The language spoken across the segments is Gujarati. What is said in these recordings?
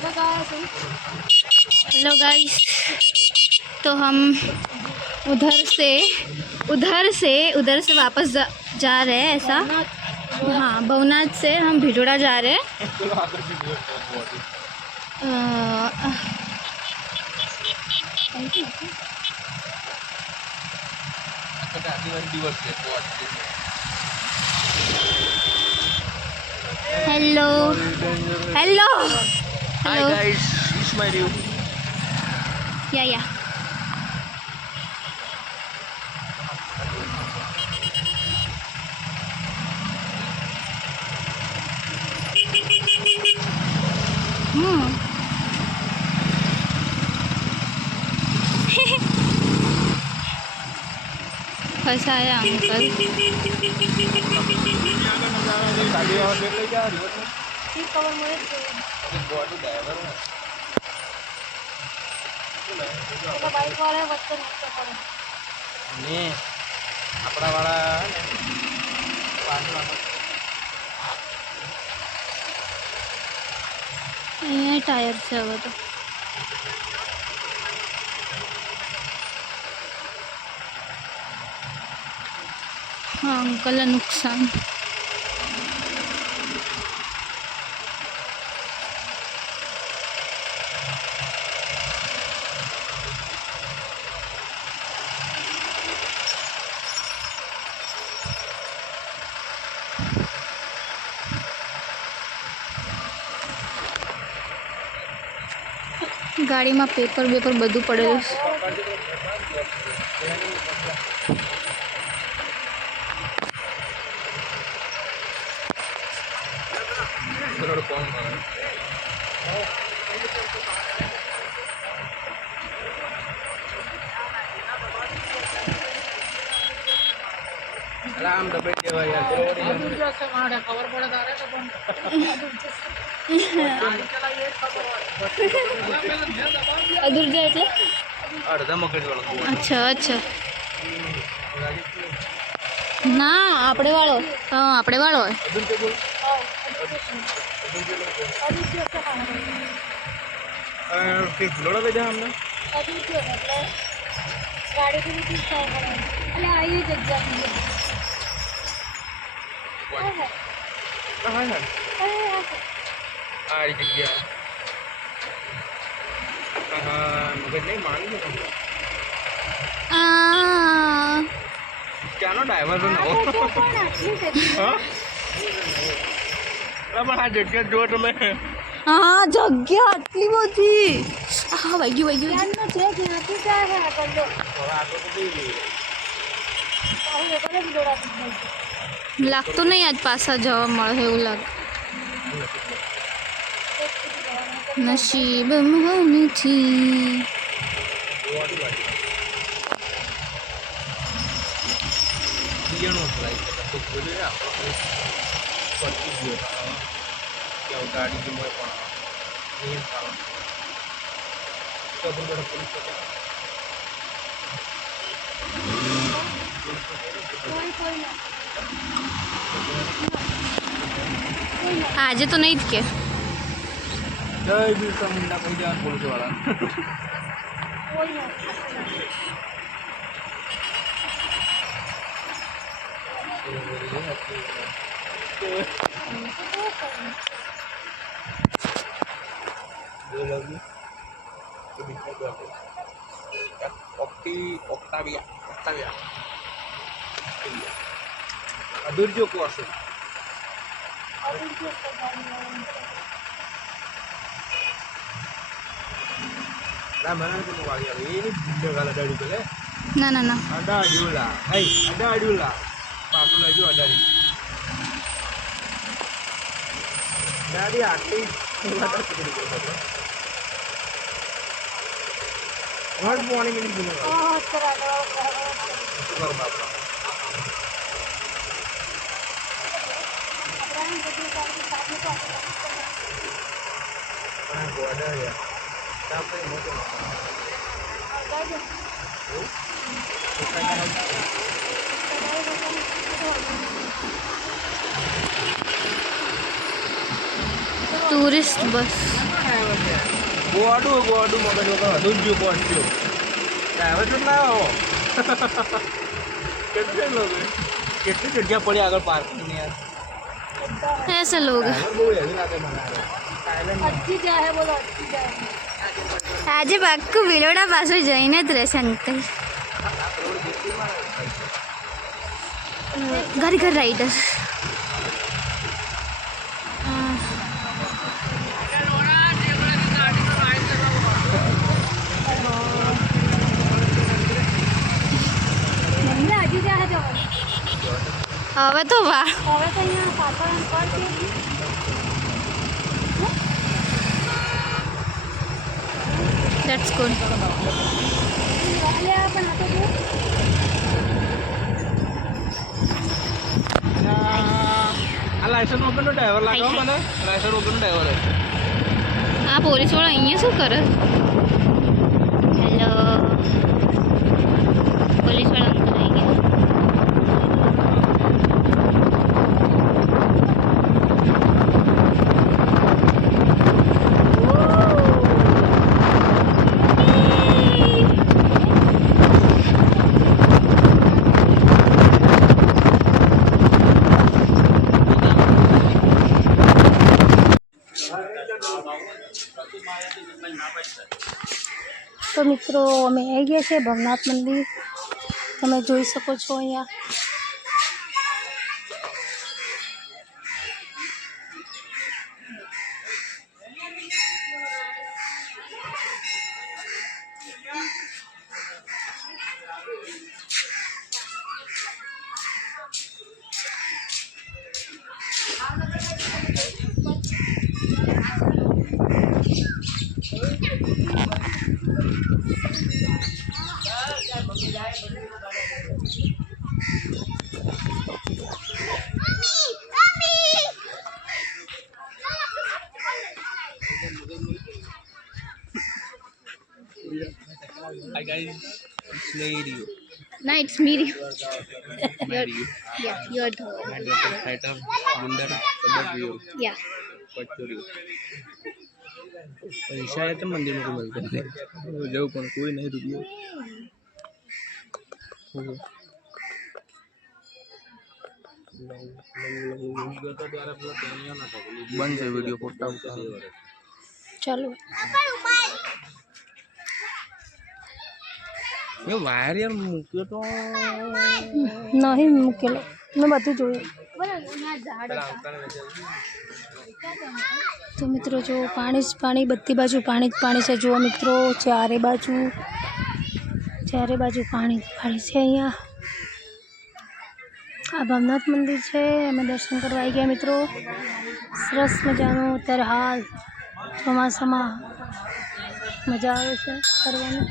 हेलो गाइस, तो हम उधर से वापस जा रहे हैं ऐसा। हाँ, भवनाथ से हम भिटोड़ा जा रहे हैं। Hello hello Hi guys, it's my view. या फंसाया अंकल। टायर से હવે તો हाँ अंकल नुकसान। गाड़ी में पेपर वेपर બધું પડેલું છે। આમ દબાઈ દેવા યાર ખબર પડે તારે તો પણ અદુર જાય એટલે અડધા મગજ વાળો। અચ્છા અચ્છા ના આપણે વાળો હા આપણે વાળો હોય। લોડા લઈ જા અમને આ જગ્યા મગજ નહીં માની ક્યાંનો ડ્રાઈવર તો નવો પણ આ જગ્યા જો તમે હા જગ્યા આટલી બધી હા વાગ્યું લાગતું નહીં આજ પાછા જવા મળે એવું લાગે નસીબમાં નથી। ગાડી પણ આજે તો નહીં જ કે જય બિરસા મુંડા કોઈ જાણ પોલીસ વાળા Octavia Adurjo ko aso ના મને તો વાળી આવે એની ભૂંડે ગાલા દાડી પેલે ના અડાડ્યુલા અડાડ્યુલા પાછું લાગ્યું અડાડી ગાડી આટલી ગુડ મોર્નિંગ ઇન ગુડ બાપા બોર્ડર યાર આપણે મોટો टूरिस्ट बस ગોડું મગજ વગર હજુ જ પહોંચ્યો ડ્રાઈવર જો ના આવો કેટલી જગ્યા પડી આગળ પાર્કિંગ યાર ऐसे लोग બહુ હેવી લાગે મને આજે પાક્કું ભિલોડા પાછું જઈને જ રહેશે અંકલ घर घर राइडर હવે તો વાહ That's good. આ લાયસન્સ વગરનો ડ્રાઈવર લાગે મને લાયસન્સ વગરનો ડ્રાઈવર આ પોલીસ વાળા અહીંયા શું કરે હેલો પોલીસ વાળા અંકલ આવી ગયા તો મિત્રો અમે આવી ગયા છે ભવનાથ મંદિર તમે જોઈ શકો છો અહીંયા Hi guys, it's Lady. No, it's me. Mario. Yeah, you're the My daughter fighter, Mundar, Sabir, yeah. Pachuri. પૈસા એ તો મંદિરમાં મળતા જવું પણ કોઈ નહીં રૂપિયો બંધ છે વિડીયો પોતા ચાલો એ વાયર યાર મૂક્યો તો નહીં મૂકેલો મેં બધું જોયું તો મિત્રો જો પાણી જ પાણી બધી બાજુ પાણી જ પાણી છે જુઓ મિત્રો ચારે બાજુ પાણી પાણી છે અહીંયા આ ભવનાથ મંદિર છે અમે દર્શન કરવા આવી ગયા મિત્રો સરસ મજાનું અત્યારે હાલ ચોમાસામાં મજા આવે છે કરવાની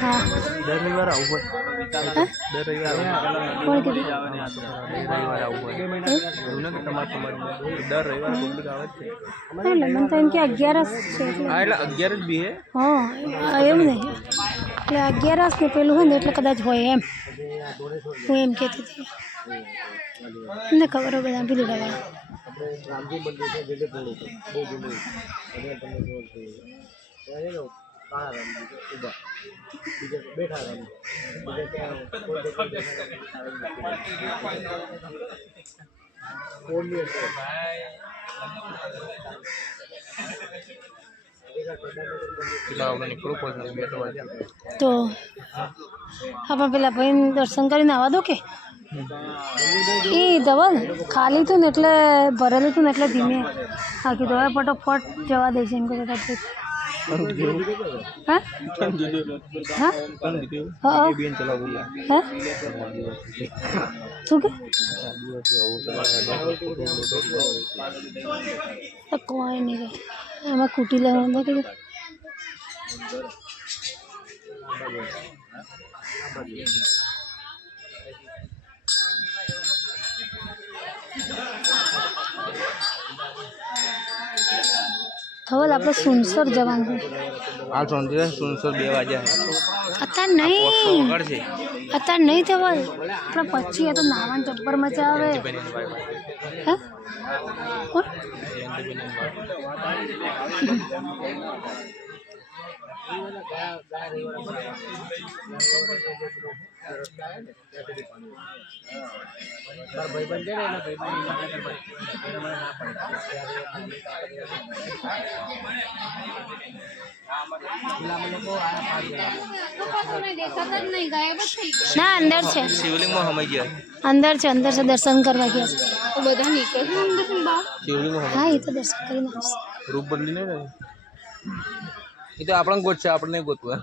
હા દર રવિવારે આવું પડે દર રવિવારે કોણ કીધું રવિવારે આવું પડે એવું નથી તમારે દર રવિવારે પબ્લિક આવે જ છે એટલે મને તો એમ કે 11 છે એટલે હા એટલે 11 જ બી હે હા એવું નહીં એટલે 11 ને પેલું હોય ને એટલે કદાચ હોય એમ હું એમ કહેતી હતી ને ખબર હોય બધા ભીલડાવાળા તો આપણે પેલા ભાઈને દર્શન કરીને આવવા દો કે એ ધવલ ખાલી હતું ને એટલે ભરેલું હતું ને એટલે ધીમે હા કીધું હવે ફટોફટ જવા દે છે એમ કે હા હા શું કે કોઈ નહીં એમાં કૂટી લેવાનું કીધું ધવલ આપણે સુનસર જવાનું છે આ સોનસર 2 વાગ્યા અત્યારે નહીં આગળ છે અત્યારે નહીં થવાય પણ પછી એ તો નાવાનું જબ્બર મજા આવે હે કોણ ના અંદર છે શિવલિંગમાં હમાઈ ગયા અંદર છે દર્શન કરવા ગયા છે તો બધા નીકળે છે અંદરથી બહાર. શિવલિંગમાં હા એ તો દર્શન કરીને આવશે રૂપ બદલી નહીં રહ્યું એ તો આપણને ગોત છે આપણે નહીં ગોતવું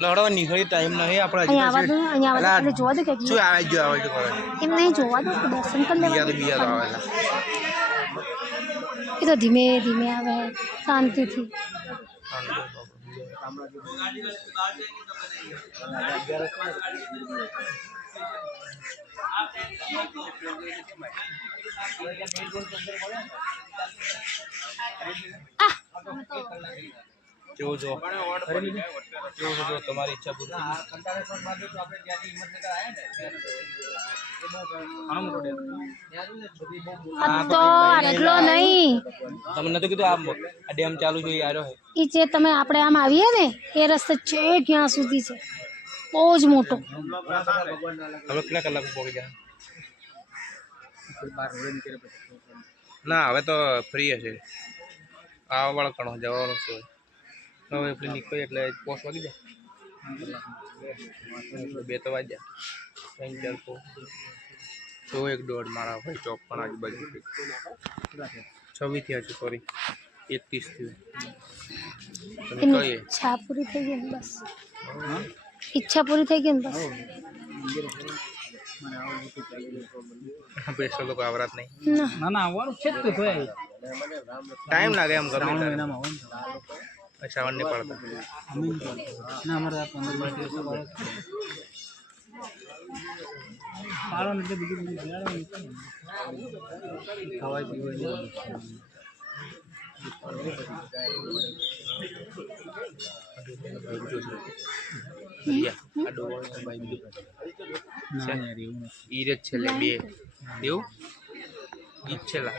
લડવા નીકળી ટાઈમ નહીં આપણે અહીંયા આવવા દો એટલે જોવા દો કે શું આવે જો આવે તો કરે એમ નહીં જોવા દો કે દર્શન કરી લેવા બીજા તો આવેલા એ તો ધીમે ધીમે આવે શાંતિથી કેવું જો તમારી ઈચ્છા પૂરી તો આટલો નહીં તમને તો કીધું આ ડેમ ચાલુ છે યાર એ જે તમે આપણે આમ આવીએ ને એ રસ્તે છે ક્યાં સુધી છે બહુ જ મોટો હવે કેટલા કલાક પહોંચી જાય ના હવે તો ફ્રી હશે આવવા વાળો કણો જવા વાળો શું હવે આપણે નીકળીએ એટલે પોસ્ટ વાગી જાય 2 તો વાગ્યા 3 4 તો 1 દોઢ મારા ભાઈ ચોક પણ આજુબાજુ 26 થયા છે સોરી 31 થયું નીકળીએ ઈચ્છા પૂરી થઈ ગઈ ને બસ ઈચ્છા પૂરી થઈ ગઈ ને બસ બેસતો લોકો આવરાત નહીં ના ના આવવાનું છે તો ટાઈમ લાગે એમ ગમે શ્રાવણ નહીં પડતા ના અમારે 15 દિવસ પાડવાનું એટલે બીજું ખવાય પીવાય ઈરજ છેલ્લે 2 એવું ઈજ છેલ્લા